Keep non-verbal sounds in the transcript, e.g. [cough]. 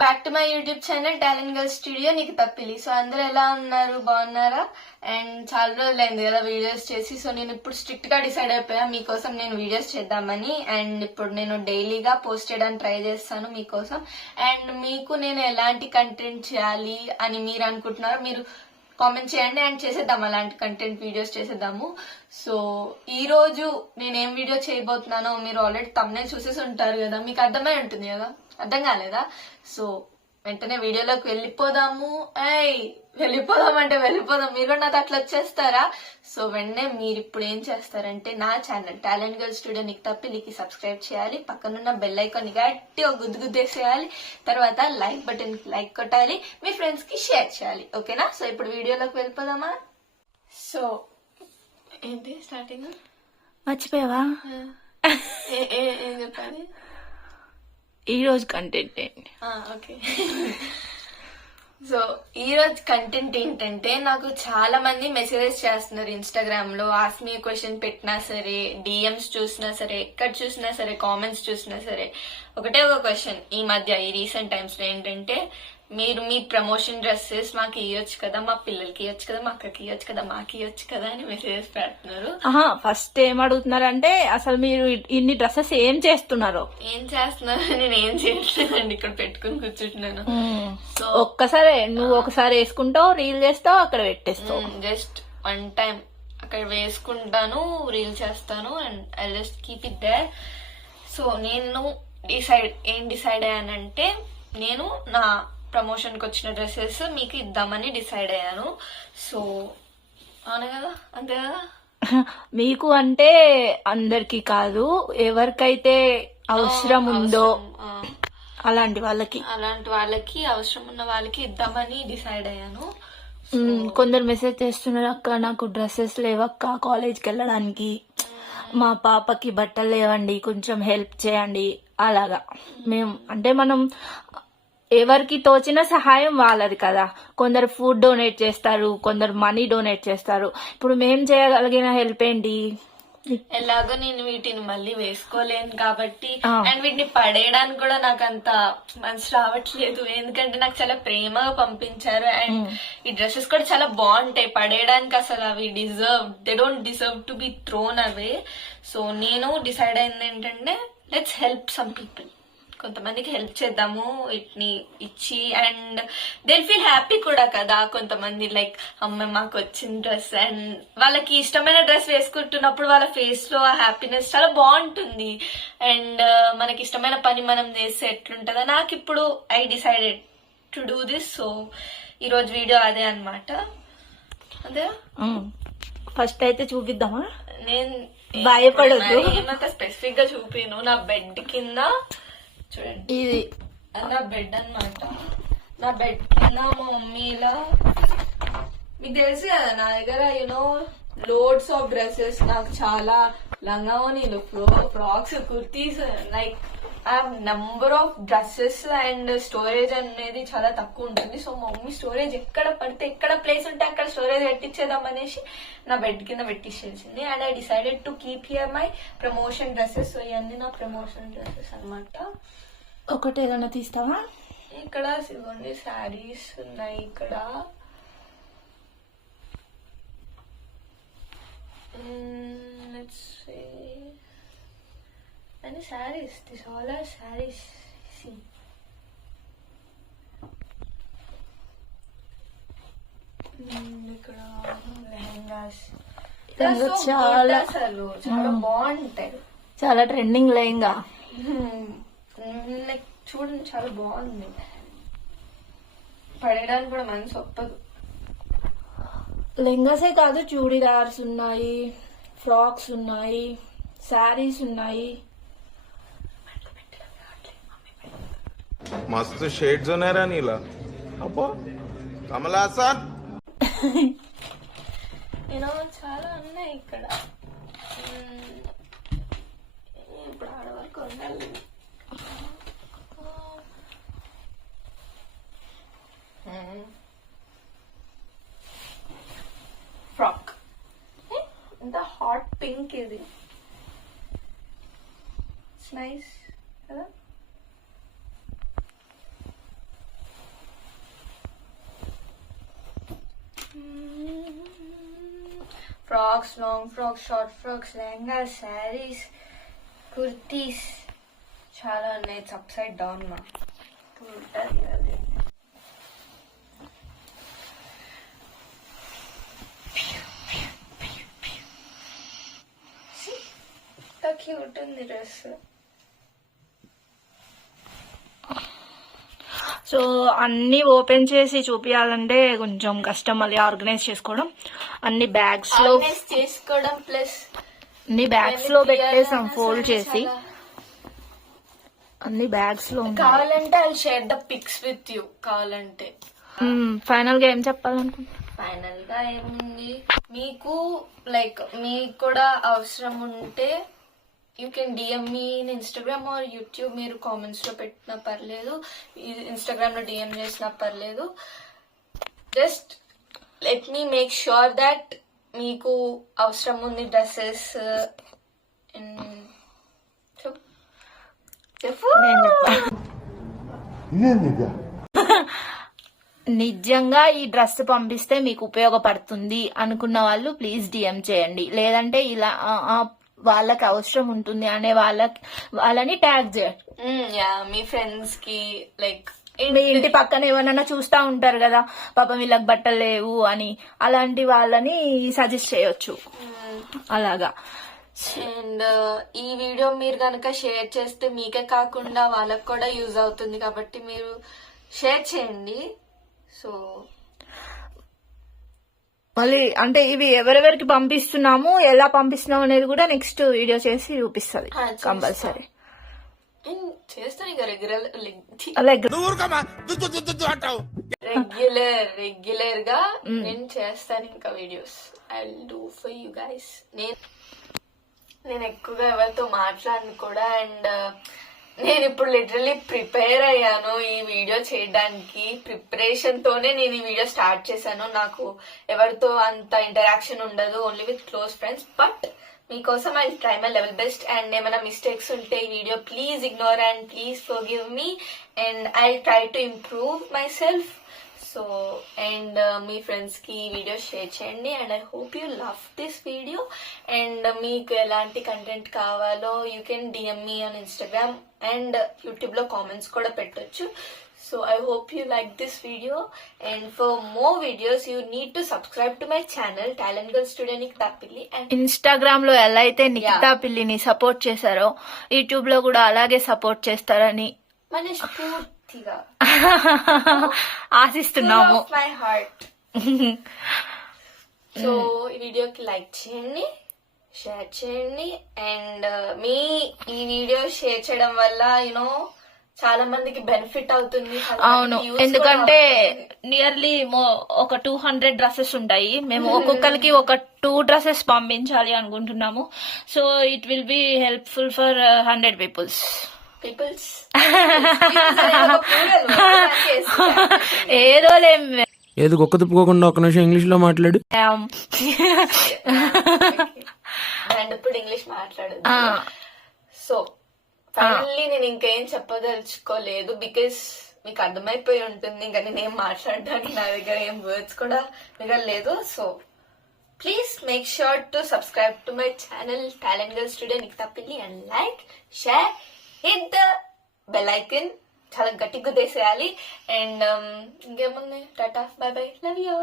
Back to my YouTube channel talent girl studio నీకు తప్పిలి. So అందరూ ఎలా ఉన్నారు? బాగున్నారా? అండ్ చాలా రోజులైంది కదా వీడియోస్ చేసి. సో నేను ఇప్పుడు స్ట్రిక్ట్గా డిసైడ్ అయిపోయా. మీకోసం నేను వీడియోస్ చేద్దామని. అండ్ ఇప్పుడు నేను డైలీగా పోస్ట్ చేయడానికి ట్రై చేస్తాను మీకోసం. అండ్ మీకు నేను ఎలాంటి కంటెంట్ చేయాలి అని మీరు అనుకుంటున్నారో మీరు కామెంట్ చేయండి అండ్ చేసేద్దాం. అలాంటి కంటెంట్ వీడియోస్ చేసేద్దాము. సో ఈ రోజు నేను ఏం వీడియో చేయబోతున్నానో మీరు ఆల్రెడీ తమ్నే చూసేసి ఉంటారు కదా మీకు అర్థమై ఉంటుంది కదా? అర్థం కాలేదా? సో వెంటనే వీడియోలోకి వెళ్ళిపోదాము. ఐ వెళ్ళిపోదాం అంటే వెళ్ళిపోదాం. మీరు కూడా నాతో అట్లా వచ్చేస్తారా? సో వెంటనే మీరు ఇప్పుడు ఏం చేస్తారంటే నా ఛానల్ టాలెంట్ గర్ల్ స్టూడియో నీకు తప్పిలికి సబ్స్క్రైబ్ చేయాలి. పక్కనున్న బెల్ ఐకాన్ గట్టిగా గుద్దు గుద్దేసేయాలి. తర్వాత లైక్ బటన్ లైక్ కొట్టాలి. మీ ఫ్రెండ్స్కి షేర్ చేయాలి. ఓకేనా? సో ఇప్పుడు వీడియోలోకి వెళ్ళిపోదామా? సో ఏంటి స్టార్టింగ్ మర్చిపోయావా? ఏం చెప్పాలి? ఈ రోజు కంటెంట్ ఓకే. సో ఈ రోజు కంటెంట్ ఏంటంటే నాకు చాలా మంది మెసేజెస్ చేస్తున్నారు ఇన్స్టాగ్రామ్లో ఆస్మీ క్వశ్చన్ పెట్టినా సరే డిఎమ్స్ చూసినా సరే ఎక్కడ చూసినా సరే కామెంట్స్ చూసినా సరే. ఒకటే ఒక క్వశ్చన్ ఈ మధ్య ఈ రీసెంట్ టైమ్స్లో ఏంటంటే మీరు మీ ప్రమోషన్ డ్రెస్సెస్ మాకు ఇవ్వచ్చు కదా మా పిల్లలకి ఇవ్వచ్చు కదా మా అక్కకి ఇవ్వచ్చు కదా మాకు ఇవ్వచ్చు కదా అని మెసేజెస్ పెడుతున్నారు. ఫస్ట్ ఏం అడుగుతున్నారంటే అసలు మీరు ఇన్ని డ్రెస్సెస్ ఏం చేస్తున్నారు? ఏం చేస్తున్నారు? నేను ఏం చేయట్లేదండి ఇక్కడ పెట్టుకుని కూర్చుంటున్నాను. సో ఒక్కసారి నువ్వు ఒకసారి వేసుకుంటావు రీల్ చేస్తావు అక్కడ పెట్టేస్తావు. జస్ట్ వన్ టైం అక్కడ వేసుకుంటాను రీల్ చేస్తాను and I just keep it there so నేను డిసైడ్ ఏం డిసైడ్ అయ్యానంటే నేను నా ప్రమోషన్కి వచ్చిన డ్రెస్సెస్ మీకు ఇద్దామని డిసైడ్ అయ్యాను. సో అవును కదా? అంతే కదా? [laughs] మీకు అంటే అందరికి కాదు ఎవరికైతే అవసరం ఉందో అలాంటి వాళ్ళకి. అలాంటి వాళ్ళకి అవసరం ఉన్న వాళ్ళకి ఇద్దామని డిసైడ్ అయ్యాను. కొందరు మెసేజ్ చేస్తున్నారు అక్క నాకు డ్రెస్సెస్ లేవక్క కాలేజ్కి వెళ్ళడానికి. మా పాపకి బట్టలు లేవండి కొంచెం హెల్ప్ చేయండి. అలాగా. మేము అంటే మనం ఎవరికి తోచిన సహాయం వాళ్ళది కదా. కొందరు ఫుడ్ డొనేట్ చేస్తారు కొందరు మనీ డొనేట్ చేస్తారు. ఇప్పుడు మేము చేయగలిగిన హెల్ప్ ఏంటి? ఎలాగో నేను వీటిని మళ్ళీ వేసుకోలేను కాబట్టి. అండ్ వీటిని పడేయడానికి కూడా నాకు అంత మనసు రావట్లేదు. ఎందుకంటే నాకు చాలా ప్రేమగా పంపించారు అండ్ ఈ డ్రెస్సెస్ కూడా చాలా బాగుంటాయి. పడేయడానికి అసలు అవి deserve they don't deserve to be thrown away so నేను డిసైడ్ అయింది ఏంటంటే లెట్స్ హెల్ప్ సమ్ పీపుల్ కొంతమందికి హెల్ప్ చేద్దాము వీటిని ఇచ్చి అండ్ దే ఫీల్ హ్యాపీ కూడా కదా కొంతమంది లైక్ అమ్మ మాకు వచ్చిన డ్రెస్ అండ్ వాళ్ళకి ఇష్టమైన డ్రెస్ వేసుకుంటున్నప్పుడు వాళ్ళ ఫేస్లో ఆ హ్యాపీనెస్ చాలా బాగుంటుంది. అండ్ మనకి ఇష్టమైన పని మనం చేస్తే ఎట్లుంటుందో నాకు ఇప్పుడు I decided to do this so ఈరోజు వీడియో అదే అన్నమాట. అదే? ఫస్ట్ అయితే చూపిద్దామా? నేను భయపడొద్దు. మరి ఏమంత స్పెసిఫిక్గా చూపిను. నా బెడ్ కింద చూడండి. ఇది. నా బెడ్ అన్నమాట. నా బెడ్ కింద మా మమ్మీ ఇలా మీకు తెలుసు కదా నా దగ్గర యూనో లోడ్స్ ఆఫ్ డ్రెస్సెస్ నాకు చాలా లంగావోనీలు frocks kurtis like uh number of dresses and storage అనేది చాలా తక్కువ ఉంటుంది. సో మా మమ్మీ స్టోరేజ్ ఎక్కడ పడితే ఎక్కడ ప్లేస్ ఉంటే అక్కడ స్టోరేజ్ పెట్టించేద్దాం అనేసి నా బెడ్ కింద పెట్టించేసింది and I decided to keep here my promotion dresses so ఇవన్నీ నా ప్రమోషన్ డ్రెస్సెస్ అన్నమాట. ఒకటి ఏదైనా తీస్తావా? ఇక్కడ ఇదిగోండి శారీస్ ఉన్నాయి ఇక్కడ. And saris this all are saris see ఇక్కడ లెహంగాస్. చాలా అసలు. చాలా బాగుంటాయి. చాలా ట్రెండింగ్ లేంగా లైక్ చూడండి చాలా బాగుంది. పడేయడానికి కూడా మనసు ఒప్పదు. లెంగాసే కాదు చూడీదార్స్ ఉన్నాయి ఫ్రాక్స్ ఉన్నాయి శారీస్ ఉన్నాయి. मस्त शेड्स होणार आहे नीला अप्पा कमला असा యూనో చాలా ఉన్నాయి ఇక్కడ మ్మ్. ఇప్పుడు ఆడవరకు ఉండాలి ఫ్రాక్ ఎంత హాట్ పింక్ ఇది it's nice frocks long frocks short frocks lehenga saris kurtis చాలా ఉన్నాయి అప్ సైడ్ డౌన్ మా ఉంటుంది అది క్యూట్ ఉంది డ్రెస్ సో అన్నీ ఓపెన్ చేసి చూపించాలంటే కొంచెం కష్టం మళ్ళీ ఆర్గనైజ్ చేసుకోవడం. అన్ని బ్యాగ్స్లో చేసుకోవడం ప్లస్ అన్ని బ్యాగ్స్లో పెట్టేసాం ఫోల్డ్ చేసి అన్ని బ్యాగ్స్లో కావాలంటే I share the pics with you కావాలంటే. ఫైనల్గా ఏం చెప్పాలనుకుంటున్నా ఫైనల్గా ఏముంది? మీకు లైక్ మీకు కూడా అవసరం ఉంటే you can DM me in Instagram or YouTube మీరు కామెంట్స్లో పెట్టినా పర్లేదు. ఇన్స్టాగ్రామ్లో డిఎం చేసినా పర్లేదు. Just let me make sure that మీకు అవసరం ఉంది డ్రెస్సెస్ చెప్పు. నేను చెప్పా. [laughs] నిజంగా ఈ డ్రెస్ పంపిస్తే మీకు ఉపయోగపడుతుంది అనుకున్న వాళ్ళు ప్లీజ్ డిఎం చేయండి. లేదంటే ఇలా వాళ్ళకి అవసరం ఉంటుంది అనే వాళ్ళకి వాళ్ళని ట్యాగ్ చేయండి. యా మీ ఫ్రెండ్స్కి లైక్ మీ ఇంటి పక్కన ఎవరన్నా చూస్తా ఉంటారు కదా పాపం వీళ్ళకి బట్టలు లేవు అని అలాంటి వాళ్ళని సజెస్ట్ చేయొచ్చు. అలాగా. అండ్ ఈ వీడియో మీరు కనుక షేర్ చేస్తే మీకే కాకుండా వాళ్ళకి కూడా యూజ్ అవుతుంది కాబట్టి మీరు షేర్ చేయండి. సో మళ్ళీ అంటే ఇవి ఎవరెవరికి పంపిస్తున్నాము ఎలా పంపిస్తున్నాము అనేది కూడా నెక్స్ట్ వీడియో చేసి చూపిస్తుంది. కంపల్సరీ. చేస్తాను ఇక రెగ్యులర్ రెగ్యులర్ రెగ్యులర్గా నేను చేస్తాను ఇంకా videos I do for you guys నేను నేను ఎక్కువగా ఎవరితో మాట్లాడను కూడా. అండ్ నేను ఇప్పుడు లిటరలీ ప్రిపేర్ అయ్యాను ఈ వీడియో చేయడానికి. ప్రిపరేషన్ తోనే నేను ఈ వీడియో స్టార్ట్ చేశాను. నాకు ఎవరితో అంత ఇంటరాక్షన్ ఉండదు. Only with close friends but మీకోసం I try my level best and ఏమైనా మిస్టేక్స్ ఉంటే ఈ video please ignore and please forgive me and I try to improve myself so and మీ ఫ్రెండ్స్కి ఈ వీడియో షేర్ చేయండి and I hope you love this video and మీకు ఎలాంటి content కావాలో you can DM me on Instagram and యూట్యూబ్లో comments కూడా పెట్టొచ్చు. So I hope you like this video and for more videos you need to subscribe to my channel talent girl studio నీకు తప్పిల్లి and ఇన్స్టాగ్రామ్లో ఎలా అయితే నిఖితా పిల్లిని సపోర్ట్ చేశారో యూట్యూబ్లో కూడా అలాగే సపోర్ట్ చేస్తారని మనస్ఫూర్తిగా [laughs] ఆశిస్తున్నాము. మై హార్ట్ సో ఈ వీడియోకి లైక్ చేయండి షేర్ చేయండి. అండ్ మీ ఈ వీడియో షేర్ చేయడం వల్ల యూనో చాలా మందికి బెనిఫిట్ అవుతుంది అవును. ఎందుకంటే. నియర్లీ ఒక టూ హండ్రెడ్ డ్రెస్సెస్ ఉంటాయి. మేము ఒక్కొక్కరికి ఒక టూ డ్రెస్సెస్ పంపించాలి అనుకుంటున్నాము. So it will be helpful for hundred peoples వేసుకుంటాను. ఏదో ఏది కుక్క తిప్పుకోకుండా ఒక నిమిషం ఇంగ్లీష్లో మాట్లాడు [laughs] [laughs] అండ్ ఇప్పుడు ఇంగ్లీష్ మాట్లాడదు ఆ, సో ఫైనల్లీ నేను ఇంకేం చెప్పదలుచుకోలేదు బికాస్ మీకు అర్థమైపోయి ఉంటుంది ఇంకా నేను ఏం మాట్లాడడానికి నా దగ్గర ఏం వర్డ్స్ కూడా మిగలేదు so please make sure to subscribe to my channel talent girl studio నిక్తా పిల్లి and like share hit the bell icon చాలా గట్టి గుద్దేసేయాలి. అండ్ ఇంకేముంది tata bye bye love you